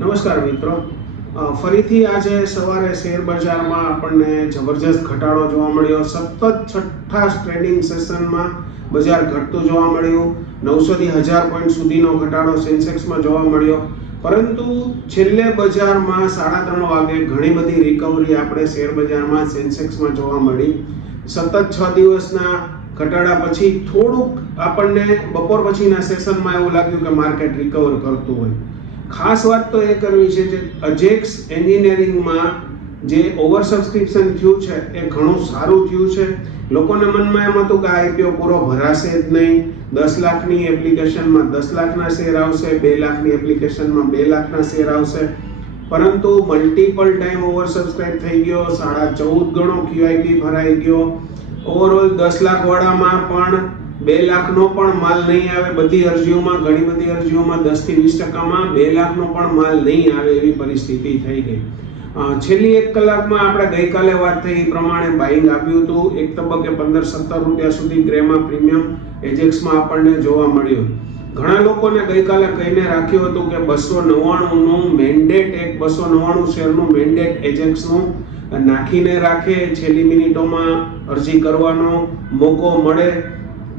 નમસ્કાર મિત્રો, ફરીથી આજે સવારે શેર બજારમાં આપણને જબરજસ્ત ઘટાડો જોવા મળ્યો. સતત છઠ્ઠા ટ્રેડિંગ સેશનમાં બજાર ઘટતું જોવા મળ્યું. 900 થી 1000 પોઈન્ટ સુધીનો ઘટાડો સેન્સેક્સમાં જોવા મળ્યો. પરંતુ છેલ્લે બજારમાં 3:30 વાગે ઘણી બધી રિકવરી આપણે શેર બજારમાં સેન્સેક્સમાં જોવા મળી. સતત 6 દિવસના ઘટાડા પછી થોડુંક આપણને બપોર પછીના સેશનમાં એવું લાગ્યું કે માર્કેટ રિકવર કરતું હોય. ખાસ વાત તો એ કરવી છે કે અજેક્સ એન્જિનિયરિંગમાં જે ઓવર સબસ્ક્રિપ્શન થયું છે એ ઘણું સારું થયું છે. લોકોના મનમાં એમ હતું કે આ આઈપીઓ પૂરો ભરાશે જ નહીં. 10 લાખની એપ્લિકેશનમાં 10 લાખના શેર આવશે, 2 લાખની એપ્લિકેશનમાં 2 લાખના શેર આવશે. પરંતુ મલ્ટિપલ ટાઈમ ઓવર સબસ્ક્રાઇબ થઈ ગયો. 14.5 ગણો ક્યુઆઈપી ભરાઈ ગયો. ઓવરઓલ 10 લાખ વાળામાં પણ 2 લાખનો પણ માલ નહીં આવે. બધી અરજીઓમાં, ઘણી બધી અરજીઓમાં 10 થી 20%માં 2 લાખનો પણ માલ નહીં આવે એવી પરિસ્થિતિ થઈ ગઈ. છેલ્લી 1 કલાકમાં આપણે ગઈકાલે વાત થઈ એ પ્રમાણે બાઇંગ આપ્યું હતું. એક તબક્કે 15-17 રૂપિયા સુધી ગ્રેમાં પ્રીમિયમ એજેક્સમાં આપણને જોવા મળ્યું. ઘણા લોકોને ગઈકાલે કહીને રાખ્યું હતું કે 299 નું મેન્ડેટ, એક 299 શેરનું મેન્ડેટ એજેક્સનું નાખીને રાખે. છેલ્લી મિનિટોમાં અરજી કરવાનો મોકો મળે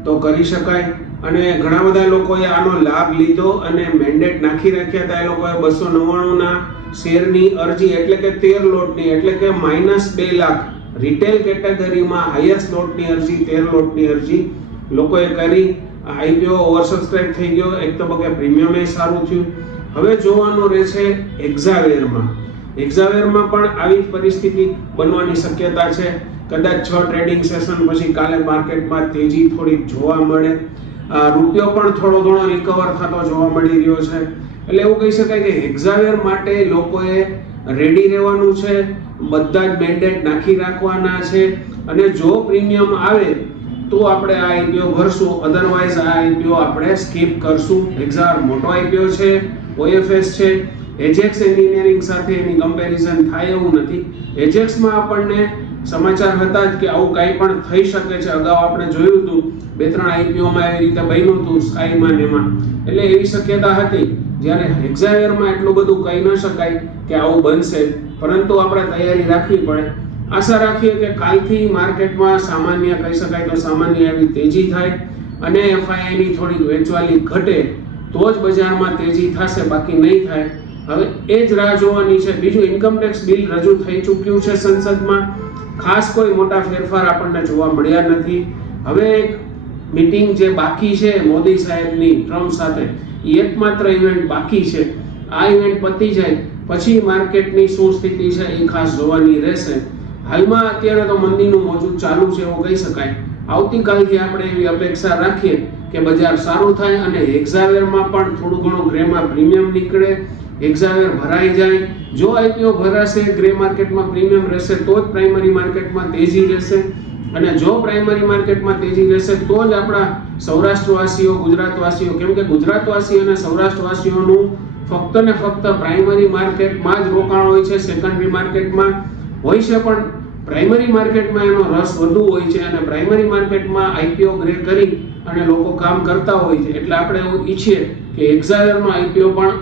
તો કરી શકાય. અને ઘણા બધા લોકોએ આનો લાભ લીધો અને મેન્ડેટ નાખી રાખ્યા હતા. એ લોકોએ 299 ના શેરની અરજી એટલે કે 13 લોટની એટલે કે -2 લાખ રિટેલ કેટેગરીમાં હાઈએસ્ટ લોટની અરજી, 13 લોટની અરજી લોકોએ કરી. આઈપીઓ ઓવરસબસ્ક્રાઇબ થઈ ગયો. એક તબક્કે પ્રીમિયમ સારું થયું. હવે જોવાનું રહેશે એક્ઝાવેરમાં. એક્ઝાવેરમાં પણ આવી પરિસ્થિતિ બનવાની શક્યતા છે. કદાચ 6 ટ્રેડિંગ સેશન પછી કાલે માર્કેટમાં તેજી થોડીક જોવા મળે. રૂપિયો પણ થોડો ઘણો રિકવર થતો જોવા મળી રહ્યો છે. એટલે એવું કહી શકાય કે એક્ઝાવેર માટે લોકોએ રેડી રહેવાનું છે. બધા જ મેન્ડેટ નાખી રાખવાના છે. અને જો પ્રીમિયમ આવે તો આપણે આ આઈપીઓ ભરશું, અધરવાઇઝ આ આઈપીઓ આપણે સ્કીપ કરશું. એક્ઝાર મોટો આઈપીઓ છે, ઓએફએસ છે. એજેક્સ એન્જિનિયરિંગ સાથે એની કમ્પેરિઝન થાય એવું નથી. એજેક્સમાં આપણને સમાચાર હતા જ કે આવું કંઈ પણ થઈ શકે છે. અગાઉ આપણે જોયું હતું 2-3 આઈપીઓમાં એવી રીતે બન્યું હતું, સ્કાયમાં એમાં. એટલે એવી શક્યતા હતી. જ્યારે એક્ઝાવેરમાં એટલું બધું કહી ન શકાય કે આવું બનશે, પરંતુ આપણે તૈયારી રાખવી પડે. આશા રાખીએ કે કાલથી માર્કેટમાં સામાન્ય કહી શકાય તો સામાન્ય એવી તેજી થાય અને એફઆઈઆઈની થોડીક વેચવાલી ઘટે તો જ બજારમાં તેજી થશે, બાકી નહીં થાય. હવે એ જ રાહ જોવાની છે. બીજું, ઇન્કમટેક્સ બિલ રજૂ થઈ ચૂક્યું છે સંસદમાં. ખાસ કોઈ મોટા ફેરફાર આપણને જોવા મળ્યા નથી. હવે એક મીટિંગ જે બાકી છે મોદી સાહેબની ટ્રમ્પ સાથે, એકમાત્ર ઇવેન્ટ બાકી છે. આ ઇવેન્ટ પતી જાય પછી માર્કેટની શું સ્થિતિ છે એ ખાસ જોવાની રહેશે. હાલમાં અત્યારે તો મંદીનું મોજું ચાલુ છે એવું કહી શકાય. આવતીકાલથી આપણે એવી અપેક્ષા રાખીએ કે બજાર સારું થાય અને એક્ઝાવેરમાં પણ થોડું ઘણું ગ્રેમાં પ્રીમિયમ નીકળે, એક્ઝાવેર ભરાઈ જાય. જો આઈપીઓ ભરાશે, ગ્રે માર્કેટમાં પ્રીમિયમ રહેશે તો જ પ્રાઇમરી માર્કેટમાં તેજી રહેશે. અને જો પ્રાઇમરી માર્કેટમાં તેજી રહેશે તો જ આપણા સૌરાષ્ટ્રવાસીઓ, ગુજરાતવાસીઓ, કેમ કે ગુજરાતવાસી અને સૌરાષ્ટ્રવાસીઓનું ફક્ત ને ફક્ત પ્રાઇમરી માર્કેટમાં જ રોકાણ હોય છે. સેકન્ડરી માર્કેટમાં હોય છે પણ પ્રાઇમરી માર્કેટમાં એનો રસ વધુ હોય છે અને પ્રાઇમરી માર્કેટમાં આઈપીઓ ગ્રે કરી અને લોકો કામ કરતા હોય છે. એટલે આપણે એવું ઈચ્છીએ કે એક્ઝાવેરનો આઈપીઓ પણ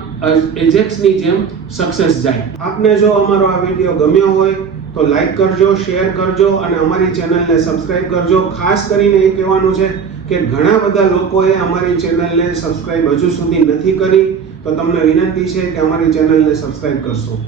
એજેક્સની જેમ સક્સેસ જાય. આપને જો અમારો આ વિડીયો ગમ્યો હોય તો લાઈક કરજો, શેર કરજો અને અમારી ચેનલને સબસ્ક્રાઇબ કરજો. ખાસ કરીને એ કહેવાનું છે કે ઘણા બધા લોકોએ અમારી ચેનલને સબસ્ક્રાઇબ હજુ સુધી નથી કરી, તો તમને વિનંતી છે કે અમારી ચેનલને સબસ્ક્રાઇબ કરશો.